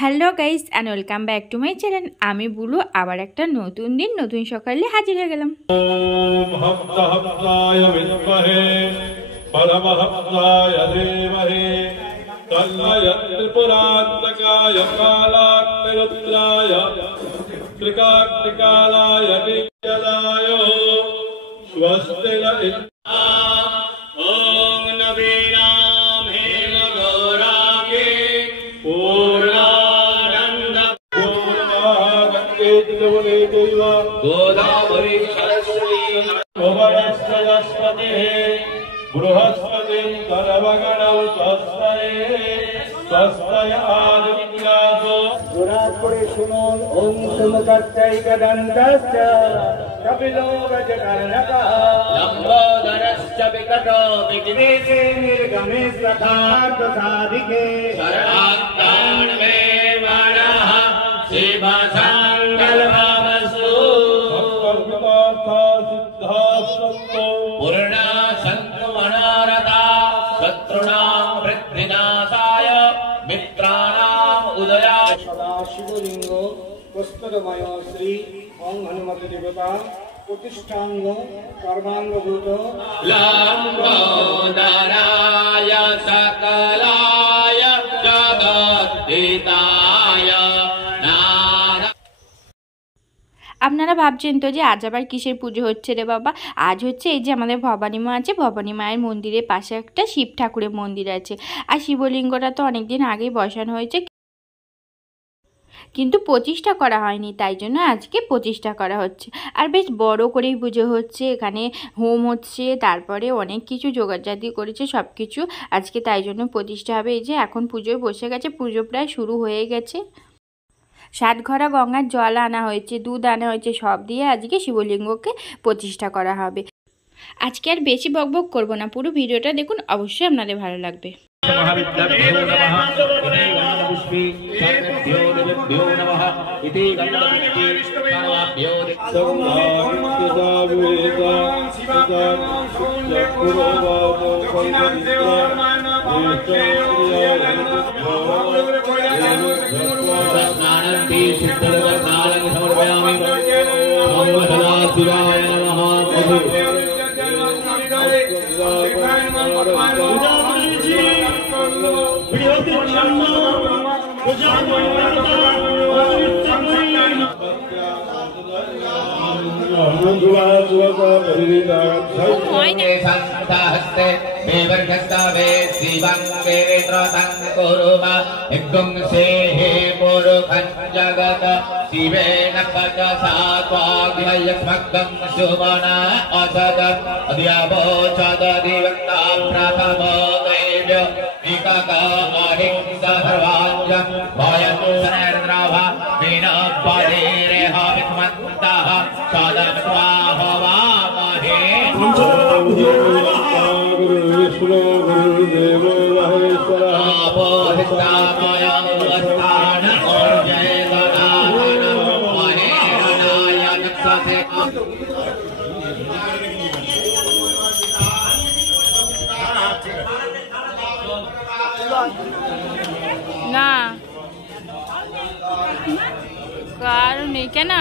Hello guys and welcome back to my channel. আমি blue আবার একটা নতুন দিন নতুন সকালে হাজির হয়ে গেলাম। ওম হপ্তা হপ্তায় বিদ্মহে পরমহপ্তায় ধীমহি তন্নয় ত্রিপুরান্তকায় কালাগ্নিরুদ্রায় ত্রিকাগ্নিকালায় নিত্যদায় স্বস্তি ন ওম নবীনাম হেমগৌরাগে পূর্ণানন্দ পূর্ণাগঙ্গে দেবা गोदावरी सरस्वती नमस्ते बृहस्पति करवगणौ स्वस्तय आदित्यासो गुणात्पुरे शुनोन् ओं सुमुखत्यैकदन्तश्च कपिलो गजकर्णकः लम्बोदरश्च विकटो विघ्नेशे निर्गमे स्वथार्थसाधिके शरणागतान्मे वाणः शिवसङ्कल्पमस्तु पूर्णा सन्तु मनोरथा शत्रूणां वृद्धिनाशाय मित्राणाम् उदयाय सदाशिवलिंग पुस्तकमय श्री ओं हनुमते देवता प्रतिष्ठांग कर्मांगभूत लम्बोदराय सकलाय जगद्धिताय আপনারা ভাবছেন তো যে আজ আবার কিসের পুজো হচ্ছে রে বাবা। আজ হচ্ছে এই যে আমাদের ভবানী মা আছে, ভবানী মায়ের মন্দিরের পাশে একটা শিব ঠাকুরের মন্দির আছে। আর শিবলিঙ্গটা তো অনেকদিন আগেই বসানো হয়েছে, কিন্তু প্রতিষ্ঠা করা হয়নি, তাই জন্য আজকে প্রতিষ্ঠা করা হচ্ছে। আর বেশ বড় করেই পুজো হচ্ছে, এখানে হোম হচ্ছে, তারপরে অনেক কিছু জোগাড়জাতি করেছে সব কিছু আজকে, তাই জন্য প্রতিষ্ঠা হবে। এই যে এখন পুজোয় বসে গেছে, পুজো প্রায় শুরু হয়ে গেছে। 7 ঘড়া গঙ্গার জল আনা হয়েছে, দুধ আনা হয়েছে, সব দিয়ে আজকে শিবলিঙ্গকে প্রতিষ্ঠা করা হবে। আজকে আর বেশি বকবক করব না, পুরো ভিডিওটা দেখুন, অবশ্যই আপনাদের ভালো লাগবে। शिवेन कचसात्वाभ्ययस्मग्गं सुमना असद अद्यावोचददिवक्ता प्रथमो दैव्य विकका अहिंसा सर्वाञ्जं भयन्तु सनर्द्राभा विनपदेरे हविष्मन्तः सदत्वा हवामहे विष्णु गुरुदेवो महेश्वरः अपोहितामयं वस्तान और जय गणाधन महेरणाय नक्षसे না কারণ নেই কেন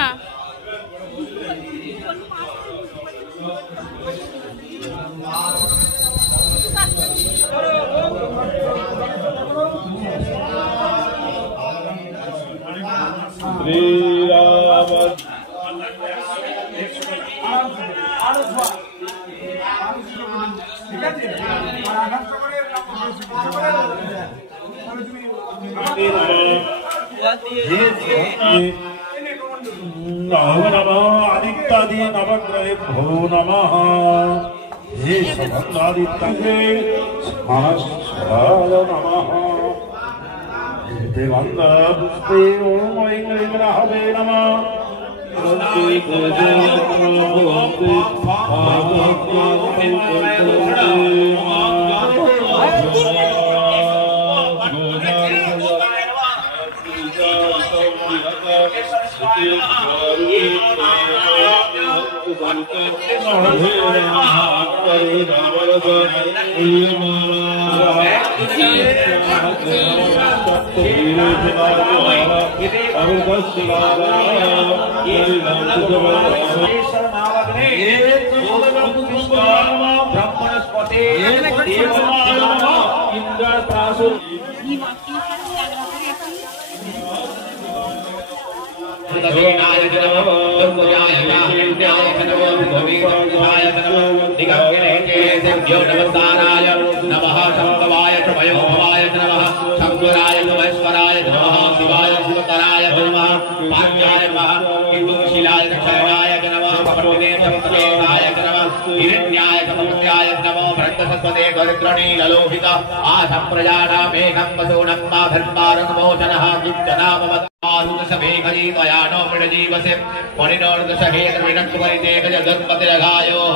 आदित्यादि नवग्रहेभ्यो नमः। हे सभद्रादित्ये सहस्राय नमः। देवांगपुष्पे ओम ऐं क्लीं राहवे नमः। नमः शंभवाय भवाय नमः शंकराय नमस्वराय नमः शिवाय शिवतराय नमः पांचाय नमः हिंदुशिलाय क्षयाय नमः भगवते समस्तेय नमः हिरण्याय समस्याय नमः भ्रद्धसत्वते गरित्रणीलोहित आसंप्रजानामेकं वसोनं मा धर्मारं मोचनः दुच्चनामवत् आरुदशमेघजीतयानो मृडजीवसे मणिनोर्दशहेतृणत्वरितेकजगन्पतिरघायोः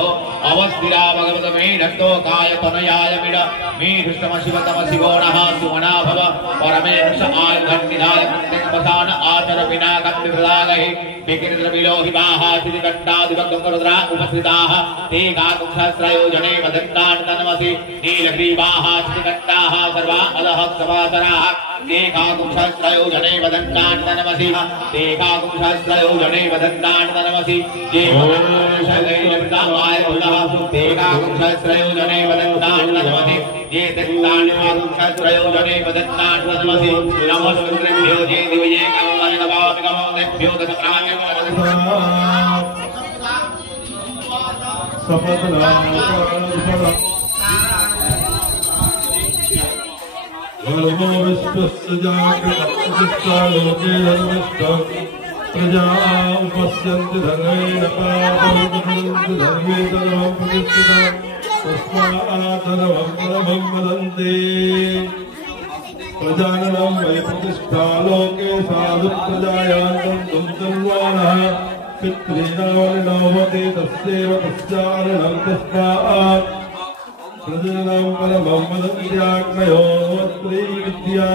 अवस्थिरा भगवतमेनस्तोकाय तनयाय मिड मेढुष्टम शिवतम शिवो नः सुमना भव परमेश आयुधन्निधाय प्रत्यङ्वसान आचर पिनाकन्निहृदागहि विकिरद्रविलोहि माहासिरिकण्डादिवक्रुद्रा उपस्थिताः ते काकुंसहस्रयोजने वदन्तान् तन्वसि नीलग्रीवाः सिरिकण्डाः सर्वा अधः सवासराः ते काकुंसहस्रयोजने वदन्तान् तन्वसि ते काकुंसहस्रयोजने वदन्तान् तन्वसि ये शैलैर्विदामाय कुलः ते काकुंसहस्रयोजने वदन्तान् तन्वसि ये तिष्ठानि काकुंसहस्रयोजने वदन्तान् तन्वसि नमस्कृभ्यो ये दिवये कमलनवामिकमोदेभ्यो दशप्राण्यं विश्वस्य जागृतप्रतिष्ठा लोके धर्मिष्ठं प्रजा उपस्यन्ति धर्मेण पापमुपहरन्ति धर्मे धर्मं प्रतिष्ठिता तस्मात् धर्मं परमं वदन्ति प्रजाननं वै प्रतिष्ठा लोके साधु प्रजायान्तं तुमचन्वानः पितॄणावलिनोमति तस्यैव तस्यारणं तस्मात् प्रजननं परमं वदन्त्याग्नयो त्रिविद्या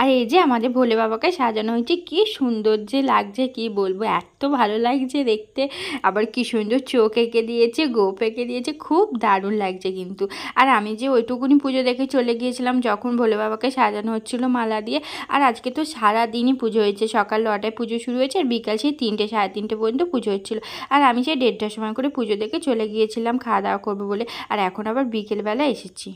আর এই যে আমাদের ভোলে বাবাকে সাজানো হয়েছে, কি সুন্দর যে লাগছে কি বলবো, এত ভালো লাগছে দেখতে। আবার কি সুন্দর চোখ এঁকে দিয়েছে, গোপ এঁকে দিয়েছে, খুব দারুণ লাগছে কিন্তু। আর আমি যে ওইটুকুনি পুজো দেখে চলে গিয়েছিলাম যখন ভোলে বাবাকে সাজানো হচ্ছিলো মালা দিয়ে। আর আজকে তো সারাদিনই পুজো হয়েছে, সকাল 9টায় পুজো শুরু হয়েছে আর বিকাল সেই 3টে সাড়ে 3টে পর্যন্ত পুজো হচ্ছিলো। আর আমি সেই 1:30টার সময় করে পুজো দেখে চলে গিয়েছিলাম খাওয়া দাওয়া করবো বলে। আর এখন আবার বিকেলবেলা এসেছি।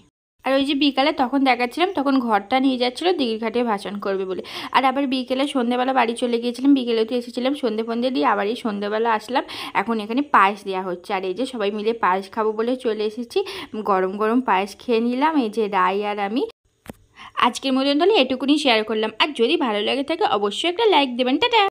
আর ওই যে বিকালে তখন দেখাচ্ছিলাম, তখন ঘরটা নিয়ে যাচ্ছিলো দিঘির ঘাটে ভাসান করবে বলে। আর আবার বিকেলে সন্ধ্যেবেলা বাড়ি চলে গিয়েছিলাম, বিকেলেও তো এসেছিলাম, সন্ধ্যে ফন্দে দিয়ে আবার এই সন্ধ্যেবেলা আসলাম। এখন এখানে পায়েস দেওয়া হচ্ছে, আর এই যে সবাই মিলে পায়েস খাবো বলে চলে এসেছি। গরম গরম পায়েস খেয়ে নিলাম, এই যে রাই আর আমি। আজকের মতন তাহলে এটুকুনি শেয়ার করলাম। আর যদি ভালো লাগে থাকে অবশ্যই একটা লাইক দেবেন। টাটা।